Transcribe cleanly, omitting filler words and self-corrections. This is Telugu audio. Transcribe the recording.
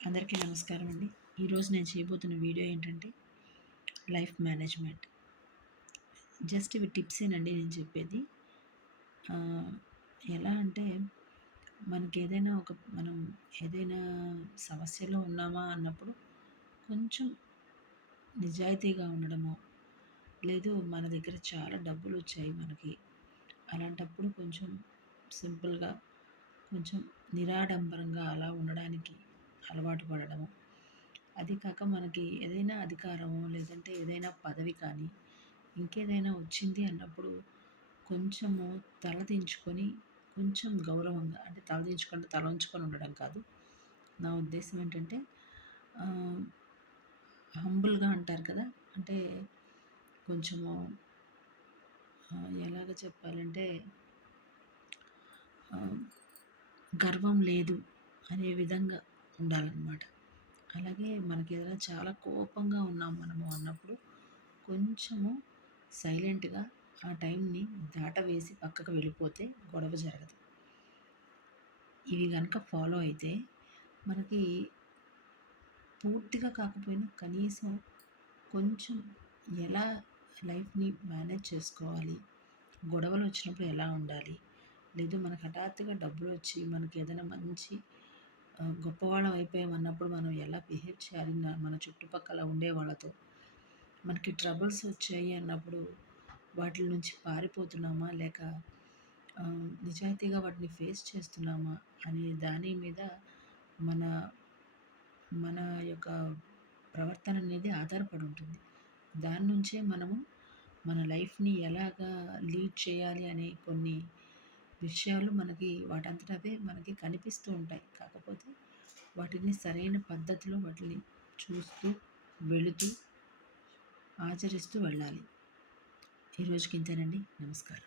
అందరికీ నమస్కారం అండి. ఈరోజు నేను చేయబోతున్న వీడియో ఏంటంటే లైఫ్ మేనేజ్మెంట్. జస్ట్ ఇవి టిప్సేనండి నేను చెప్పేది. ఆహ్, ఎలా అంటే మనం ఏదైనా సమస్యలో ఉన్నామా అన్నప్పుడు కొంచెం నిజాయితీగా ఉండడము, లేదు మన దగ్గర చాలా డబ్బులొచ్చాయి మనకి. అలాంటప్పుడు కొంచెం సింపుల్‌గా, కొంచెం నిరాడంబరంగా అలా ఉండడానికి అలవాటు పడడము. అది కాక మనకి ఏదైనా అధికారమో, లేదంటే ఏదైనా పదవి కానీ, ఇంకేదైనా వచ్చింది అన్నప్పుడు కొంచెము తలదించుకొని, కొంచెం గౌరవంగా అంటే తలదించుకుంటే తల ఉంచుకొని ఉండడం కాదు. నా ఉద్దేశ్యం ఏంటంటే ఆహ్, హంబుల్‌గా అంటారు కదా! అంటే కొంచెము ఎలాగ చెప్పాలంటే ఆహ్, గర్వం లేదు అనే విధంగా ఉండాలనమాట. అలాగే మనకేదైనా చాలా కోపంగా ఉన్నాం మనము అన్నప్పుడు కొంచెము సైలెంట్‌గా ఆ టైంని దాటవేసి పక్కకు వెళ్ళిపోతే గొడవ జరగదు. ఇవి గనక ఫాలో అయితే మనకి పూర్తిగా కాకపోయినా కనీసం కొంచెం ఎలా లైఫ్‌ని మేనేజ్ చేసుకోవాలి, గొడవలొచ్చినప్పుడు ఎలా ఉండాలి, లేదు మనకు హఠాత్తుగా డబ్బులొచ్చి మనకేదైనా మంచి గొప్పవాళ్ళం అయిపోయామన్నప్పుడు మనం ఎలా బిహేవ్ చేయాలి మన చుట్టుపక్కల ఉండే వాళ్ళతో. మనకి ట్రబుల్స్ వచ్చాయి అన్నప్పుడు వాటిల నుంచి పారిపోతున్నామా? లేక నిజాయితీగా వాటిని ఫేస్ చేస్తున్నామా? అనే దాని మీద మన మన యొక్క ప్రవర్తన అనేది ఆధారపడి ఉంటుంది. దాని నుంచే మనము మన లైఫ్‌ని ఎలాగా లీడ్ చేయాలి అనే కొన్ని విషయాలు మనకి వాటంతట అవే మనకి కనిపిస్తూ ఉంటాయి. కాకపోతే వాటిని సరైన పద్ధతిలో వాటిని చూస్తూ, వెళుతూ, ఆచరిస్తూ వెళ్ళాలి. ఈ రోజుకి ఇంతేనండి. నమస్కారం.